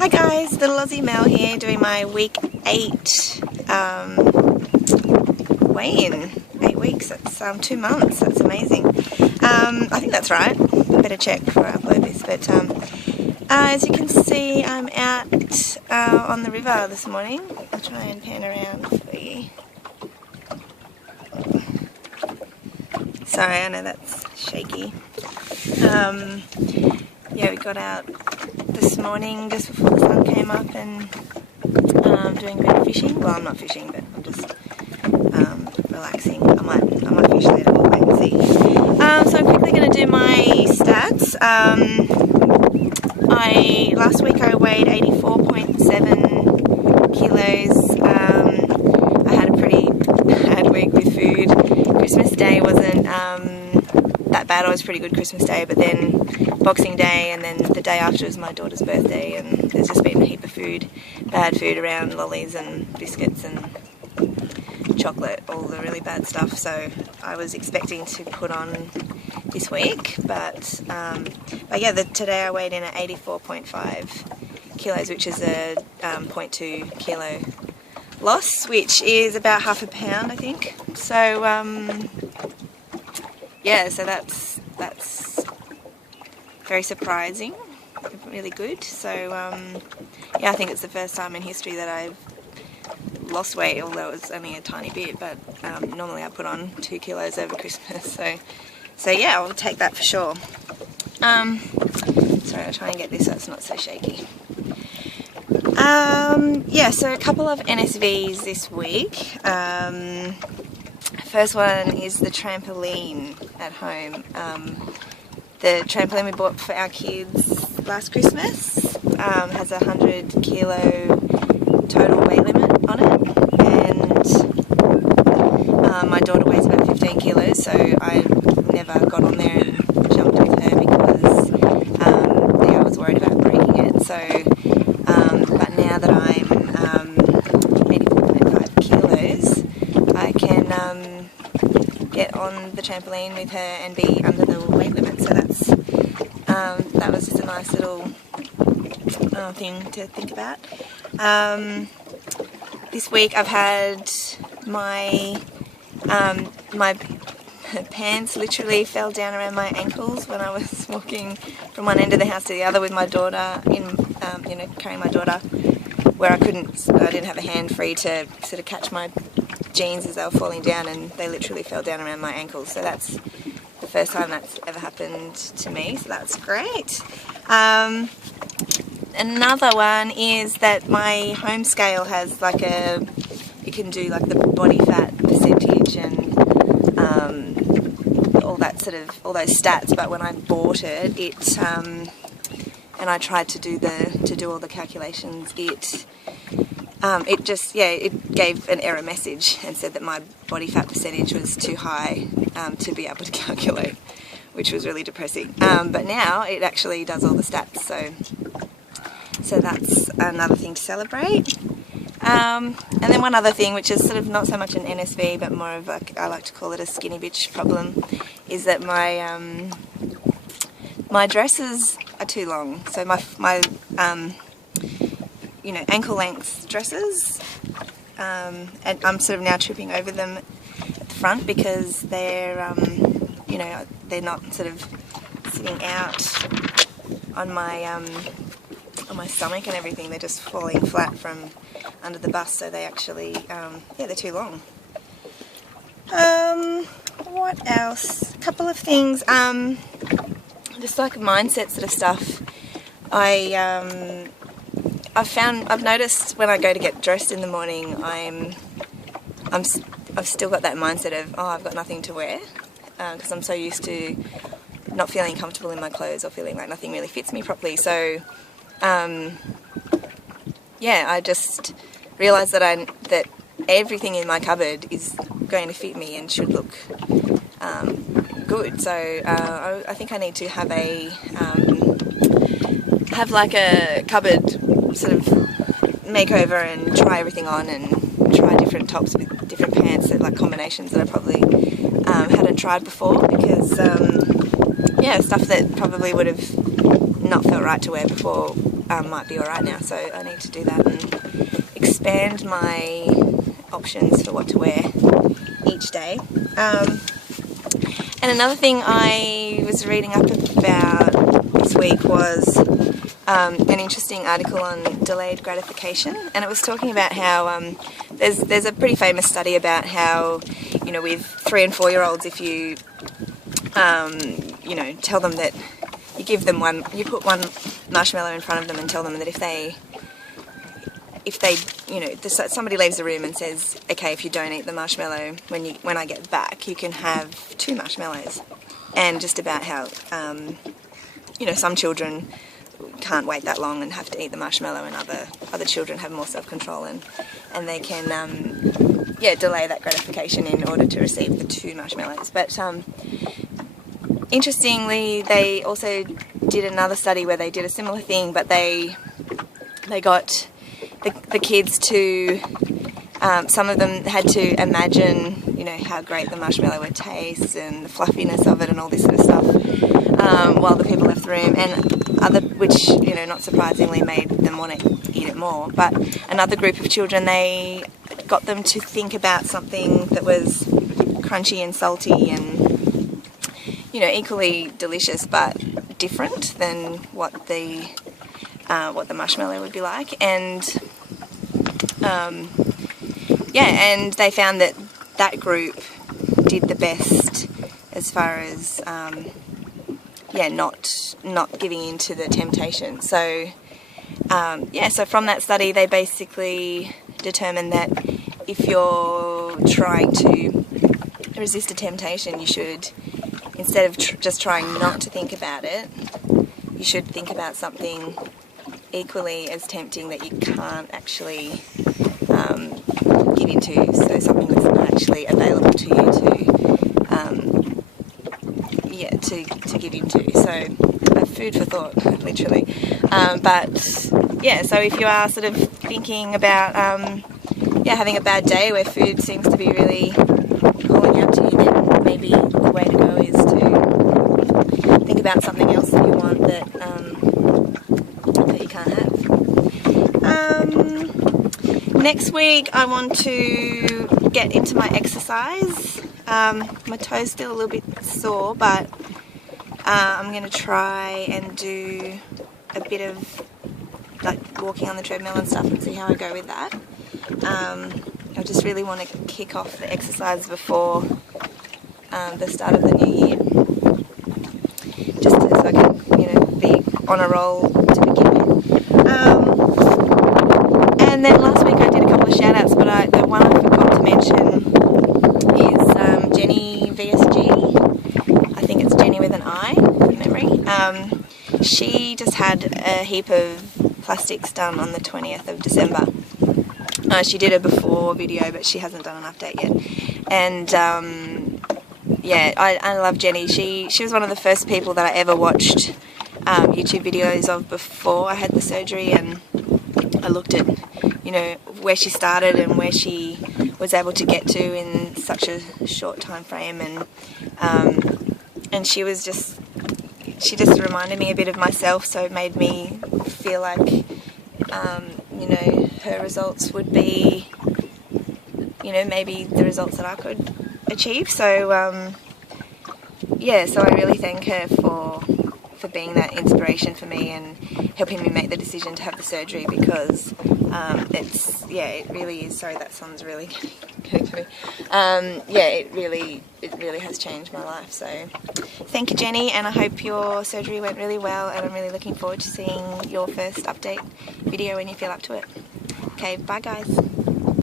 Hi guys, Littleaussiemel here doing my week 8 weigh-in. 8 weeks, that's 2 months, that's amazing. I think that's right, better check before I upload this, but as you can see I'm out on the river this morning. I'll try and pan around for you. Sorry, I know that's shaky. Yeah, we got out this morning just before the sun came up and doing a bit of fishing. Well, I'm not fishing, but I'm just relaxing. I might fish later, we'll wait and see. So I'm quickly going to do my stats. Last week I weighed 84.7 kilos. I had a pretty bad week with food. Christmas Day wasn't that bad. I was pretty good Christmas Day, but then Boxing Day and then the day after was my daughter's birthday, and there's just been a heap of bad food around, lollies and biscuits and chocolate, all the really bad stuff. So I was expecting to put on this week, but yeah, today I weighed in at 84.5 kilos, which is a 0.2 kilo loss, which is about half a pound, I think. So yeah, so that's very surprising, really good. So yeah, I think it's the first time in history that I've lost weight, although it was only a tiny bit, but normally I put on 2 kilos over Christmas, so yeah, I'll take that for sure. Sorry, I'll try and get this so it's not so shaky. Yeah, so a couple of NSVs this week. First one is the trampoline at home. The trampoline we bought for our kids last Christmas has a 100 kilo total weight limit on it, and my daughter weighs about 15 kilos, so I never got on there and jumped with her because yeah, I was worried about breaking it. So but now that I'm 84.5 kilos, I can get on the trampoline with her and be under the weight limit. So that was just a nice little thing to think about. This week I've had my pants literally fell down around my ankles when I was walking from one end of the house to the other with my daughter, carrying my daughter, where I didn't have a hand free to sort of catch my jeans as they were falling down, and they literally fell down around my ankles. So that's the first time that's ever happened to me, so that's great. Another one is that my home scale has like you can do like the body fat percentage and all those stats, but when I bought it, and I tried to do all the calculations, it gave an error message and said that my body fat percentage was too high to be able to calculate, which was really depressing. But now it actually does all the stats, so that's another thing to celebrate. And then one other thing, which is sort of not so much an NSV, but more of like, I like to call it a skinny bitch problem, is that my dresses are too long. So my ankle length dresses, and I'm sort of now tripping over them at the front because they're they're not sort of sitting out on my stomach and everything. They're just falling flat from under the bust, so they actually they're too long. What else? A couple of things, just like mindset sort of stuff. I've noticed when I go to get dressed in the morning, I've still got that mindset of, oh, I've got nothing to wear, because I'm so used to not feeling comfortable in my clothes or feeling like nothing really fits me properly. So yeah, I just realised that everything in my cupboard is going to fit me and should look good. So I think I need to have like a cupboard sort of makeover and try everything on and try different tops with different pants, like combinations that I probably hadn't tried before, because yeah, stuff that probably would have not felt right to wear before might be alright now, so I need to do that and expand my options for what to wear each day. And another thing I was reading up about this week was an interesting article on delayed gratification, and it was talking about how there's a pretty famous study about how, you know, with 3- and 4-year-olds, if you you know, tell them that you give them you put one marshmallow in front of them and tell them that if they you know, somebody leaves the room and says, okay, if you don't eat the marshmallow when I get back, you can have 2 marshmallows, and just about how you know, some children can't wait that long and have to eat the marshmallow, and other children have more self-control and they can yeah, delay that gratification in order to receive the 2 marshmallows. But interestingly, they also did another study where they did a similar thing, but they got the kids to, some of them had to imagine, you know, how great the marshmallow would taste and the fluffiness of it and all this sort of stuff, while the people left the room, and which, you know, not surprisingly made them want to eat it more. But another group of children, they got them to think about something that was crunchy and salty and, you know, equally delicious but different than what the marshmallow would be like, and yeah, and they found that group did the best as far as yeah, not giving in to the temptation. So yeah, so from that study they basically determined that if you're trying to resist a temptation, you should, instead of just trying not to think about it, you should think about something equally as tempting that you can't actually give into, so something that's not actually available to you to yeah, to give into. So food for thought, literally. But yeah, so if you are sort of thinking about yeah, having a bad day where food seems to be really calling out to you, then maybe the way to go is to think about something else that you want that you can't have. Next week I want to get into my exercise. My toe's still a little bit sore, but I'm going to try and do a bit of like walking on the treadmill and stuff and see how I go with that. I just really want to kick off the exercise before the start of the new year, just so I can, you know, be on a roll to begin with. And then last week I did a couple of shout outs, but the one I forgot to mention is Jenny VSG. I think it's Jenny with an I from memory. She just had a heap of plastics done on the 20th of December. She did a before video, but she hasn't done an update yet. And yeah, I love Jenny. She was one of the first people that I ever watched YouTube videos of before I had the surgery, and I looked at, you know, where she started and where she was able to get to in such a short time frame, and she just reminded me a bit of myself, so it made me feel like you know, her results would be, you know, maybe the results that I could achieve. So yeah, so I really thank her for being that inspiration for me and helping me make the decision to have the surgery, because it's, yeah, it really is, sorry, that sounds really getting to me. Yeah, it really has changed my life. So thank you, Jenny, and I hope your surgery went really well, and I'm really looking forward to seeing your first update video when you feel up to it. Okay, bye guys.